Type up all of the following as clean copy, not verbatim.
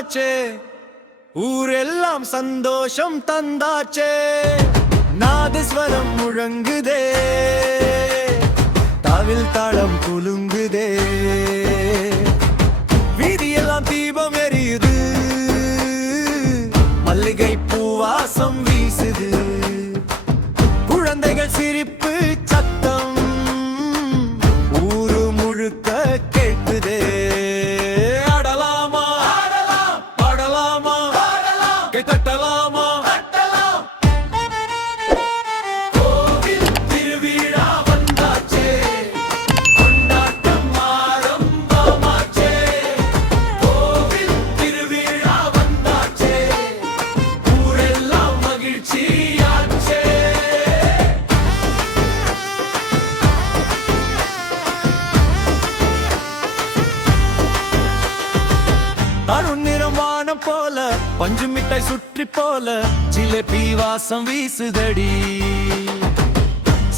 வந்தாச்சே, ஊரெல்லாம் சந்தோஷம் தந்தாச்சே. நாதஸ்வரம் முழங்குதே, தவில் தாளம் குலுங்குதே, வீதியெல்லாம் தீபம் எரியுது, மல்லிகை பூவாசம் வீசுது, குழந்தைகள் சிரிப்பு சத்தம் ஊரு முழுக்க கேட்குதே. ஆடலாமா ஆடலாம், பாடலாமா பாடலாம், கை தட்டலாமா தட்டலாம். கோவில் திருவிழா வந்தாச்சே, கொண்டாட்டம் ஆரம்பமாச்சே. கோவில் திருவிழா வந்தாச்சே, ஊரெல்லாம் மகிழ்ச்சியாச்சே. அருண்ணிறம் வானம் போல, பஞ்சு மிட்டாய் சுற்றி போல, ஜிலேபி வாசம் வீசுதடி,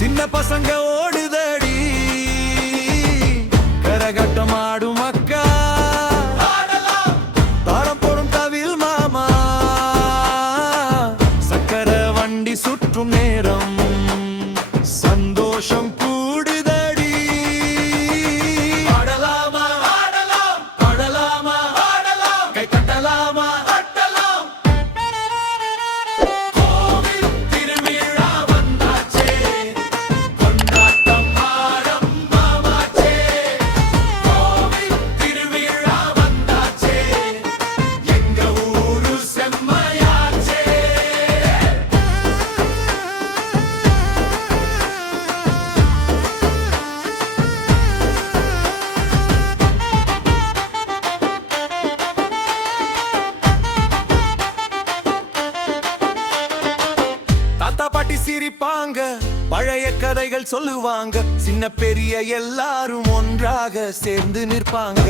சின்ன பசங்க ஓடுதடி, கரகாட்டம் ஆடும் அக்கா, தாளம் போடும் தவில் மாமா, சக்கர வண்டி சுற்றும் நேரம், சந்தோஷம் கூடுதடி. ஆடலாமா ஆடலாம், பாடலாமா பாடலாம், கை தட்டலாமா தட்டலாம். கோவில் திருவிழா வந்தாச்சே, கொண்டாட்டம் ஆரம்பமாச்சே. கோவில் திருவிழா வந்தாச்சே, எங்க ஊரு செம்மையாச்சே. தாத்தா பாட்டி சிரிப்பாங்க, பழைய கதைகள் சொல்லுவாங்க, சின்ன பெரிய எல்லாரும் ஒன்றாக சேர்ந்து நிற்பாங்க.